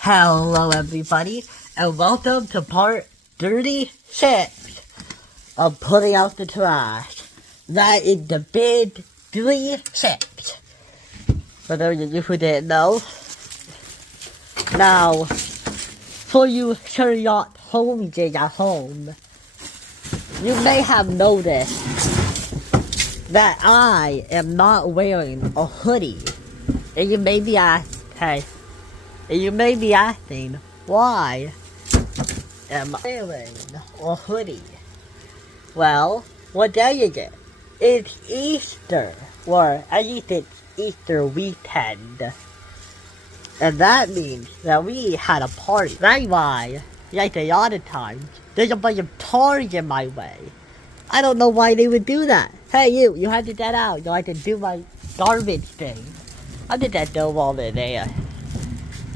Hello everybody, and welcome to part 36 of putting out the trash. That is the big 36. For those of you who didn't know. Now, for you Sherlock Holmeses at home, you may have noticed that I am not wearing a hoodie. And you may be asking, why am I wearing a hoodie? Well, what day is it? It's Easter, or at least it's Easter weekend. And that means that we had a party. That's why, like a lot of times, there's a bunch of cars in my way. I don't know why they would do that. Hey you had to get out. You had to do my garbage thing. I did that no longer there.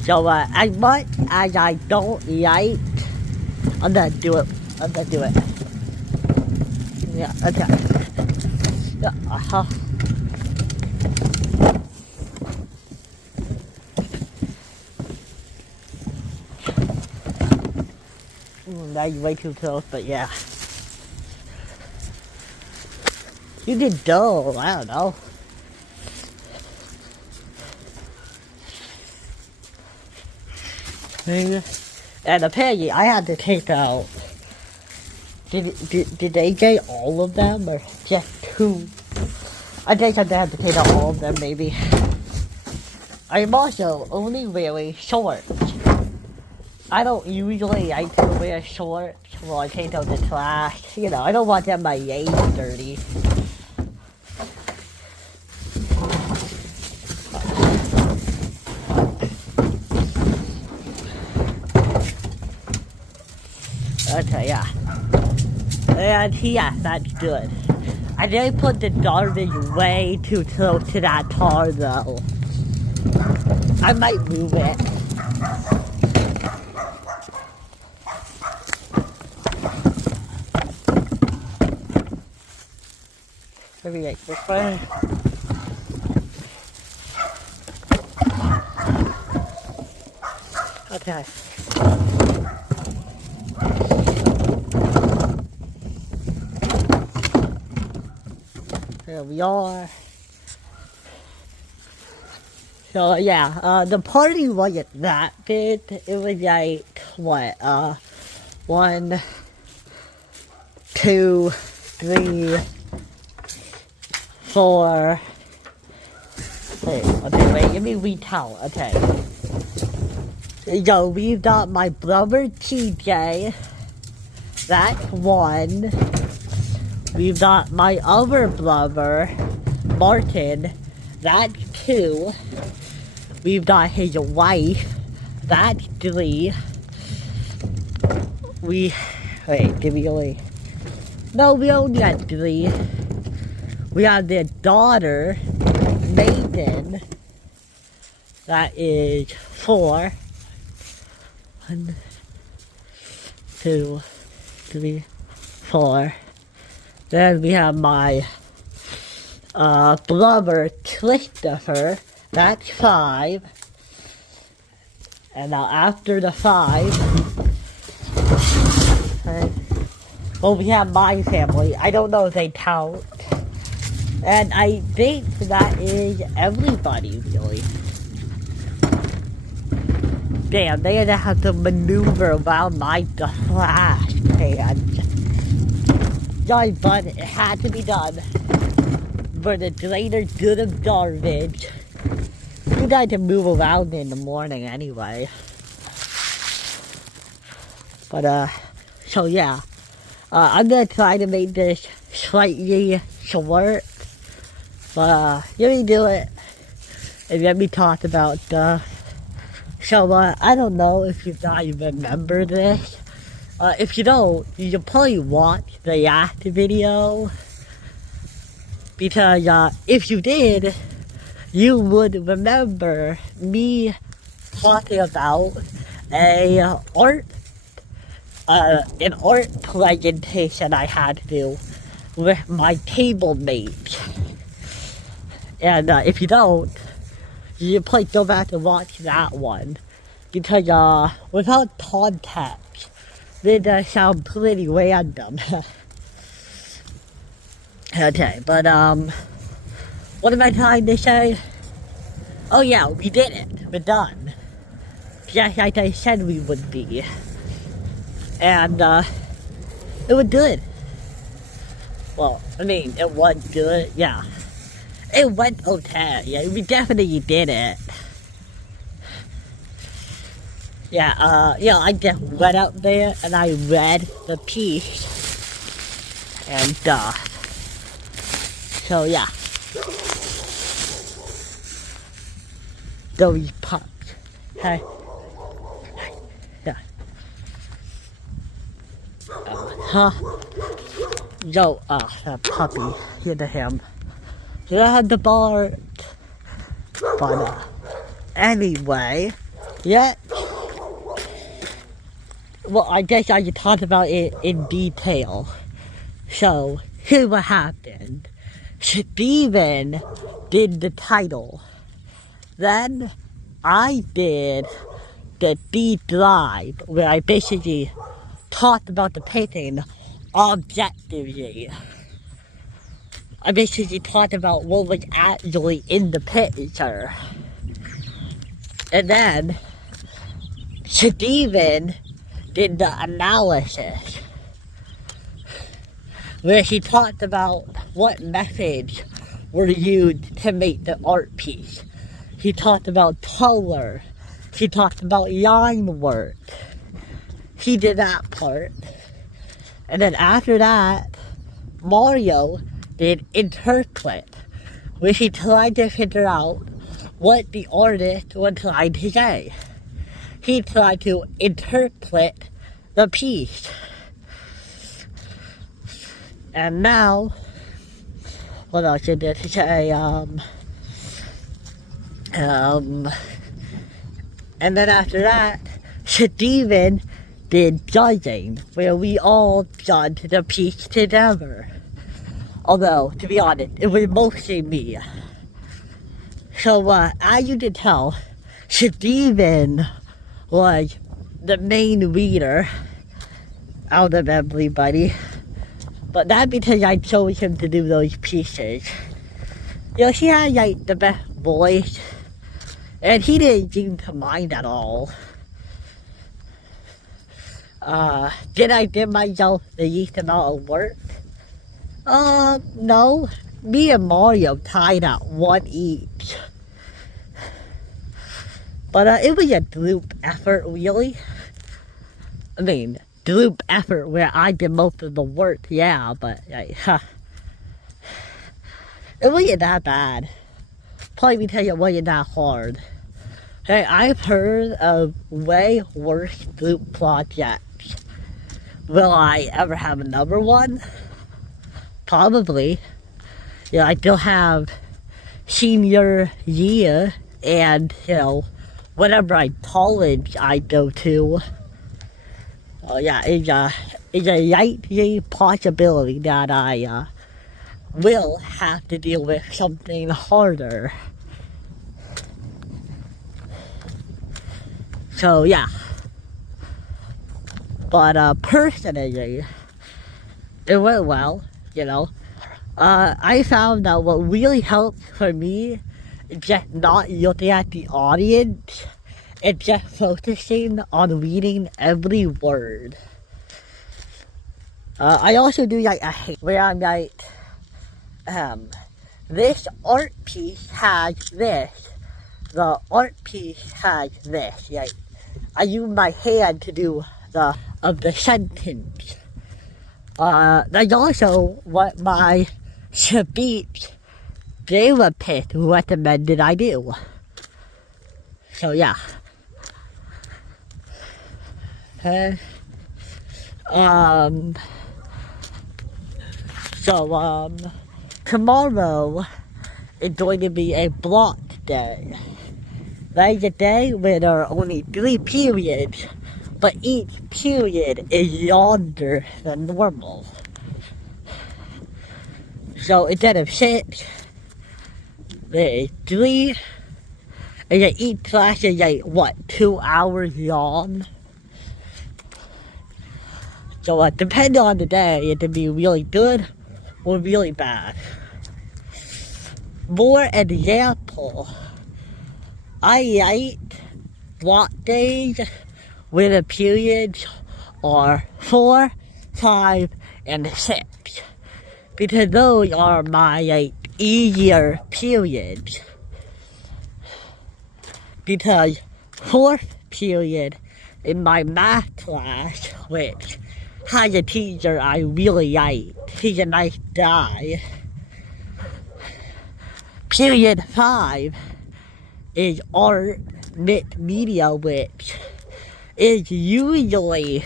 So, as much as I don't like, I'm gonna do it. Yeah, okay. Yeah, That's way too close, but yeah. You did dull, I don't know. And apparently I had to take out, did they get all of them or just two? I think I had to take out all of them maybe. I'm also only wearing shorts. I don't usually like to wear shorts while I take out the trash. You know, I don't want to have my legs dirty. Okay, yeah. And yeah, that's good. I did put the garbage way too close to that car though. I might move it. Maybe like this way. Okay. Here we are. So yeah, the party wasn't that big. It was like what, 1, 2, 3, 4. Wait, let me recount. Okay. So we've got my brother TJ. That's 1. We've got my other brother, Martin. That's 2. We've got his wife. That's 3. We only had 3. We have their daughter, Nathan. That is 4. 1, 2, 3, 4. Then we have my brother Christopher. That's 5. And now after the 5, we have my family. I don't know if they count. And I think that is everybody really. Damn, they're gonna have to maneuver around my trash can. Sorry, but it had to be done for the greater good of garbage. You got to move around in the morning anyway. But, so yeah. I'm gonna try to make this slightly short. But, let me do it. And let me talk about stuff. So, I don't know if you guys remember this. If you don't, you should probably watch the last video. Because, if you did, you would remember me talking about an art presentation I had to do with my table mates. And if you don't, you probably go back and watch that one. because without context, it does sound pretty random. Okay, but what am I trying to say? Oh yeah, we did it. We're done. Just like I said we would be. And it was good. Well, I mean, it was good, yeah. It went okay. Yeah, we definitely did it. Yeah, I just went out there and I read the piece. And, so yeah. Those pups. Hey. Yeah. Yo, that puppy. Hit him. He had the bark. But, anyway. Yeah. Well, I guess I could talk about it in detail. So, here's what happened. Steven did the title. Then, I did the deep dive, where I basically talked about the painting objectively. I basically talked about what was actually in the picture. And then, Steven did the analysis, where he talked about what methods were used to make the art piece. He talked about color. He talked about line work. He did that part. And then after that, Mario did interpret, where he tried to figure out what the artist was trying to say. He tried to interpret the piece. And now, what else did he say? And then after that, Steven did judging, where we all judged the piece together. Although, to be honest, it was mostly me. So, as you can tell, Steven was the main reader out of everybody. But that's because I chose him to do those pieces. You know, he had like the best voice, and he didn't seem to mind at all. Did I give myself the least amount of work? No. Me and Mario tied at 1 each. But it was a group effort, really. I mean, group effort where I did most of the work, yeah, but it wasn't that bad. Probably because it wasn't that hard. Hey, I've heard of way worse group projects. Will I ever have another one? Probably. Yeah, I still have senior year and, you know, whatever college I go to. Oh yeah, it's a likely possibility that I will have to deal with something harder. So yeah. But personally, it went well, you know. I found that what really helped for me is just not looking at the audience and just focusing on reading every word. I also do like a hate where I'm like, this art piece has this, the art piece has this. Like, I use my hand to do the sentence. That's also what my speech therapist recommended I do. So yeah. Tomorrow is going to be a block day. That's a day where there are only 3 periods, but each period is longer than normal. So instead of 6, there is 3, And yeah, each class is like, what, 2 hours long? So depending on the day, it can be really good or really bad. For example, I like walk days where the periods are 4, 5, and 6. Because those are my like easier periods. Because 4th period in my math class, which has a teacher I really like, he's a nice guy. Period 5 is art mixed media, which is usually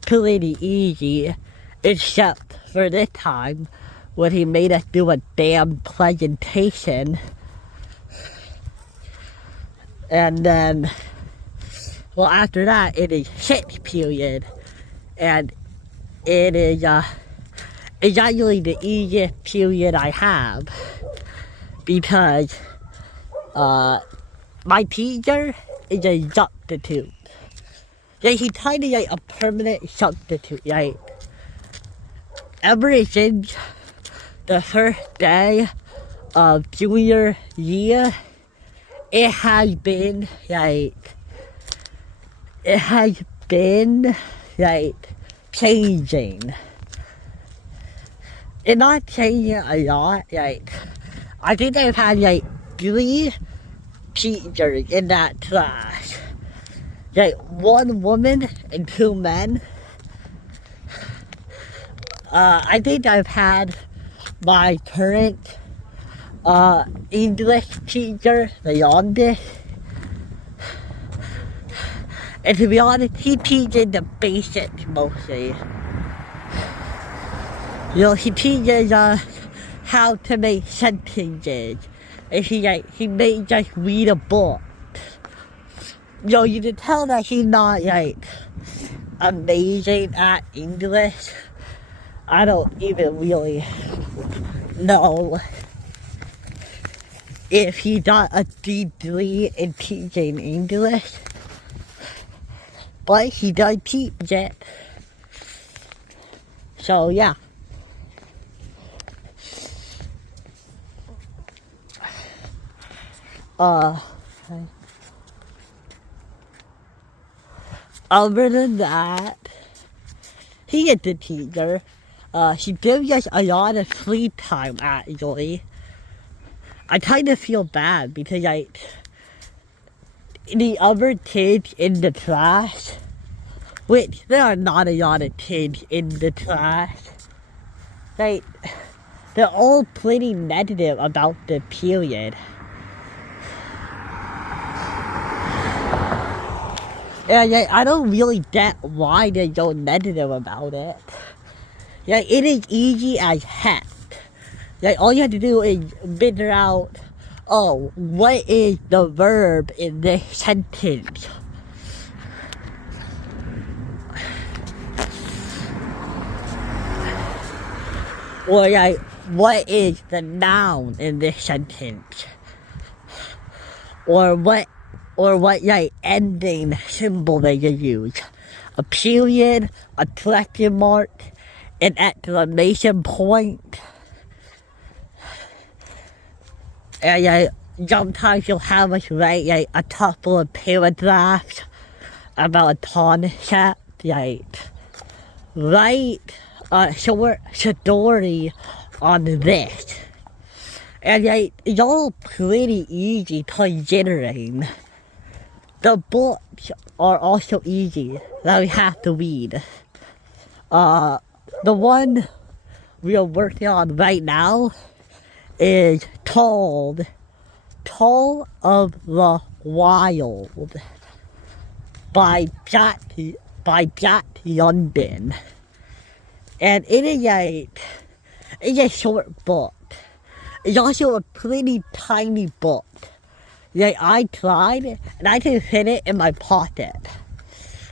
pretty easy, except for this time when he made us do a damn presentation. And then, well, after that, it is 6th period, and it is it's actually the easiest period I have, because my teacher is a substitute. Like, he's kind of like a permanent substitute. Like, ever since the first day of junior year, it has been changing. It's not changing a lot. Like, I think I've had 3 teachers in that class. Like, 1 woman and 2 men. I think I've had my current English teacher the longest. And to be honest, he teaches the basics mostly. You know, he teaches us how to make sentences. And he makes us read a book. You know, you can tell that he's not amazing at English. I don't even really know if he got a degree in teaching English, but he does teach it. So yeah. Other than that, he is the teacher. He gives us a lot of free time, actually. I kind of feel bad because, the other kids in the class, which there are not a lot of kids in the class, they're all pretty negative about the period. And I don't really get why they're so negative about it. It is easy as heck. All you have to do is figure out, what is the verb in this sentence? Or what is the noun in this sentence? Or what ending symbol they use? A period, a question mark, an exclamation point. And sometimes you'll have us write a couple of paragraphs about a concept. Write a short story on this. And it's all pretty easy considering. The books are also easy that we have to read. The one we are working on right now is called Call of the Wild by Jack London. And it is a short book. It's also a pretty tiny book. I tried, and I can fit it in my pocket.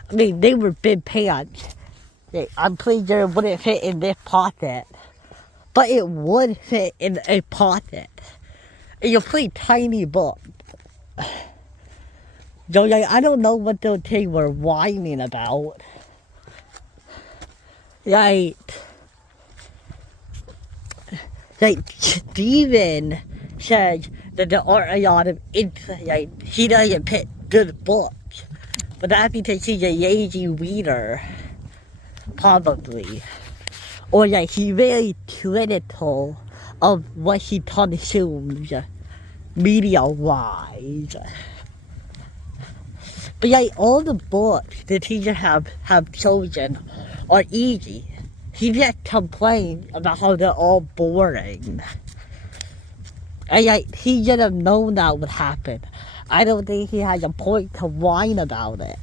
I mean, they were big pants. I'm pretty sure it wouldn't fit in this pocket. But it would fit in a pocket. It's a pretty tiny book. So, like, I don't know what those things were whining about. Like, Steven says that there aren't a lot of like, he doesn't pick good books. But that's because he's a lazy reader. Probably. Or like, he's very critical of what he consumes media-wise. But like, all the books the teachers have chosen are easy. He just complains about how they're all boring. And like, he should have known that would happen. I don't think he has a point to whine about it.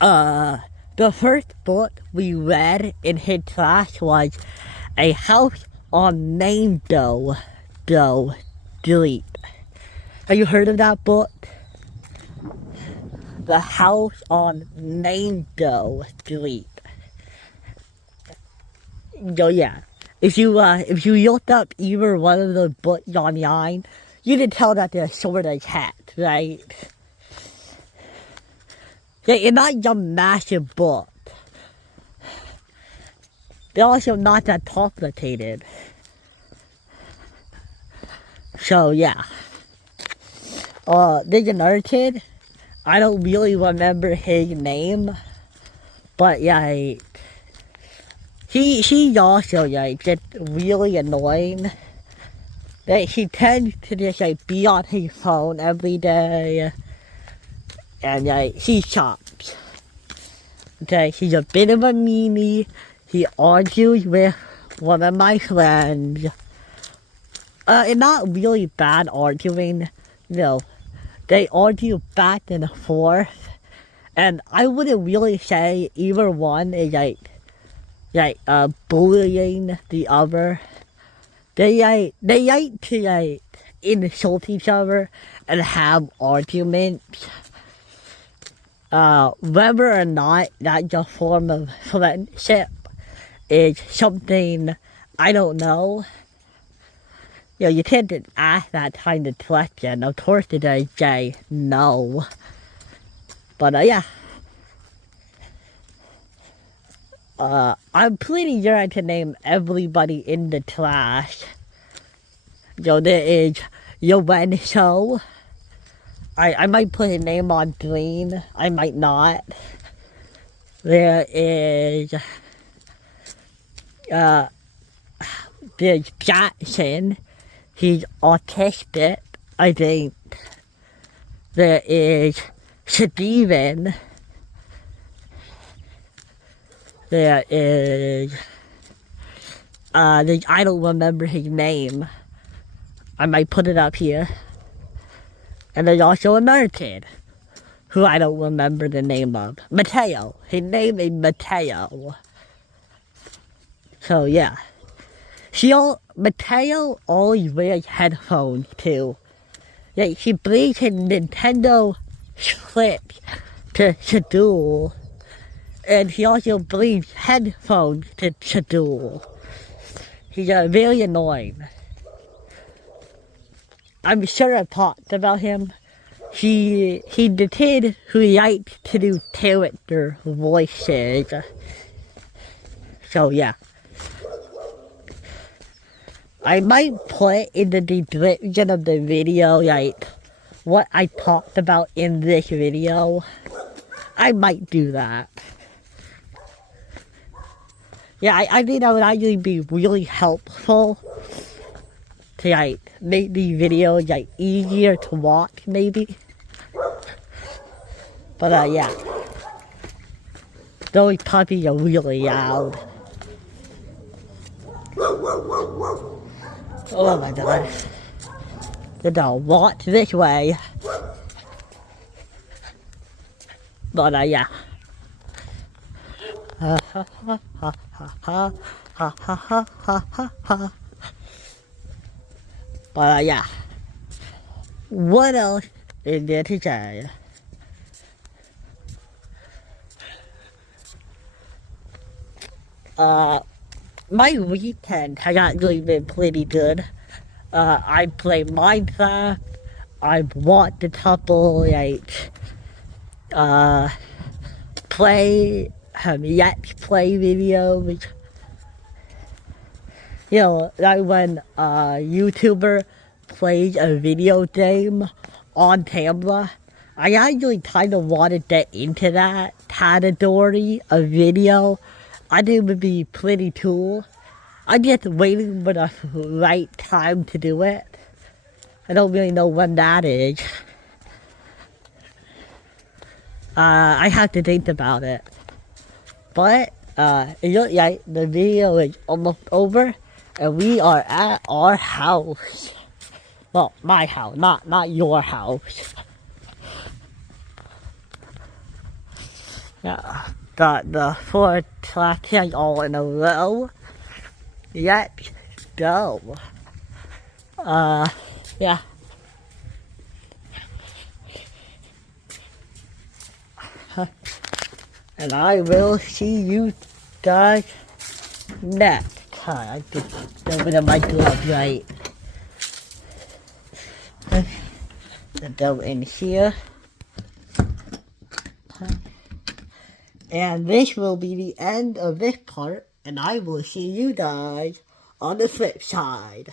The first book we read in his class was A House on Nando Delete. Have you heard of that book? The House on Nando Delete. So yeah, if you looked up either one of those books online, you can tell that they're sort of cat, right? They're not a massive book. They're also not that complicated. So yeah. There's another kid. I don't really remember his name, but yeah, he's also like just really annoying. Like, he tends to just like be on his phone every day, and like, he shops. Okay, he's a bit of a meanie. He argues with one of my friends. And not really bad arguing, no. They argue back and forth, and I wouldn't really say either one is like bullying the other. They like to like insult each other and have arguments. Whether or not that's a form of friendship is something I don't know. You know, you can't just ask that kind of question. Of course, they say no. But yeah. I'm pretty sure I can name everybody in the class. So there is Lorenzo. I might put his name on green. I might not. There is there's Jackson. He's autistic, I think. There is Steven. There is, I don't remember his name. I might put it up here. And there's also another kid, who I don't remember the name of. Mateo. His name is Mateo. So yeah. Mateo always wears headphones too. Like, he brings his Nintendo Switch to school. And he also brings headphones to school. He's very annoying. I'm sure I talked about him. He's the kid who likes to do character voices. So yeah. I might put in the description of the video, like, what I talked about in this video. I might do that. Yeah, I think that would actually be really helpful to, like, make these videos, like, easier to watch, maybe. But, yeah. Those puppies are really loud. Oh my god. The dog walked this way. But, yeah. Ha ha ha ha ha ha ha ha ha ha ha. But, yeah. What else is there to say? My weekend has actually been pretty good. I play Minecraft. I want a couple, like, let's play videos. You know, like when a YouTuber plays a video game on camera. I actually kind of want to get into that category of video. I think it would be pretty cool. I'm just waiting for the right time to do it. I don't really know when that is. I have to think about it. But, it looks like the video is almost over. And we are at our house. Well, my house, not your house. Yeah, got the 4 tractors all in a row. Let's go. Yeah. And I will see you guys next time. I just open my glove right. Go in here. And this will be the end of this part, and I will see you guys on the flip side.